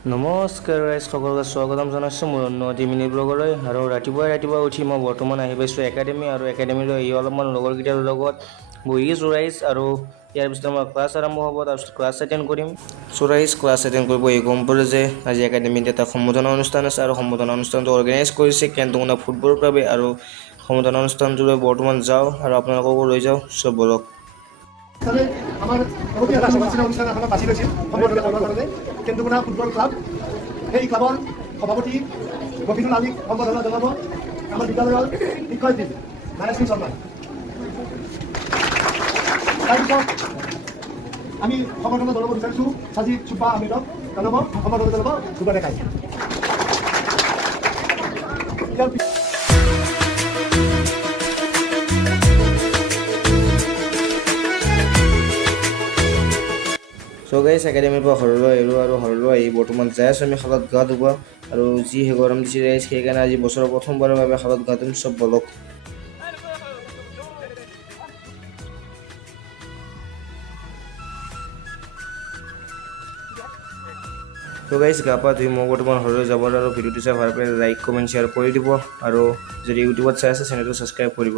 নমস্কাৰ গাইজ, সকলোকে স্বাগতম জনাইছোঁ মোৰ অন্য এটি মিনি ব্লগলৈ। আৰু ৰাতিপুৱা উঠি মই বৰ্তমান আহি পাইছোঁ একাডেমি। আৰু একাডেমিলৈ আহি অলপমান লগৰকেইটাৰ লগত বহিছোঁ ৰাইজ। আৰু ইয়াৰ পিছত আমাৰ ক্লাছ আৰম্ভ হ'ব, তাৰপিছত ক্লাছ এটেণ্ড কৰিম। ৰাইজ ক্লাছ এটেণ্ড কৰিব এই গম পালোঁ যে আজি একাডেমিত এটা সম্বোধনা অনুষ্ঠান আছে। আৰু সম্বোধনা অনুষ্ঠানটো অৰ্গেনাইজ কৰিছে কেন্দ্ৰমুনা ফুটবল ক্লাবে। আৰু সম্বোধনা অনুষ্ঠানটোলৈ বৰ্তমান যাওঁ আৰু আপোনালোককো লৈ যাওঁ। চব বলক। আমাৰ অনুষ্ঠান এখন বাছি লৈছিল সম্বৰ্ধনা জনোৱাৰ কাৰণে কেন্দ্ৰমুনা ফুটবল ক্লাব। সেই ক্লাবৰ সভাপতি গফিনুল আলীক সম্বৰ্ধনা জনাব আমাৰ বিদ্যালয়ৰ শিক্ষয়িত্ৰী মানসী শৰ্মা। তাৰপিছত আমি সম্বৰ্ধনা জনাব বিচাৰিছোঁ সাজিদ চুব্বা আহমেদক। জনাব সম্বৰ্ধনা জনাব যুৱ ডেকাই। গাইজ একাডেমিৰ পৰা ঘৰলৈ আহিলোঁ আৰু ঘৰলৈ আহি বৰ্তমান যাই আছোঁ আমি শালত গা ধুব। আৰু যিহে গৰম দিছে ৰাইজ, সেইকাৰণে আজি বছৰৰ প্ৰথমবাৰৰ বাবে শালত গা ধুম। চব বলক। গাইজ গা পা ধুই মই বৰ্তমান ঘৰলৈ যাব আৰু ভিডিঅ'টো চাই ভাল পালে লাইক কমেণ্ট শ্বেয়াৰ কৰি দিব। আৰু যদি ইউটিউবত চাই আছে চেনেলটো ছাবস্ক্ৰাইব কৰিব।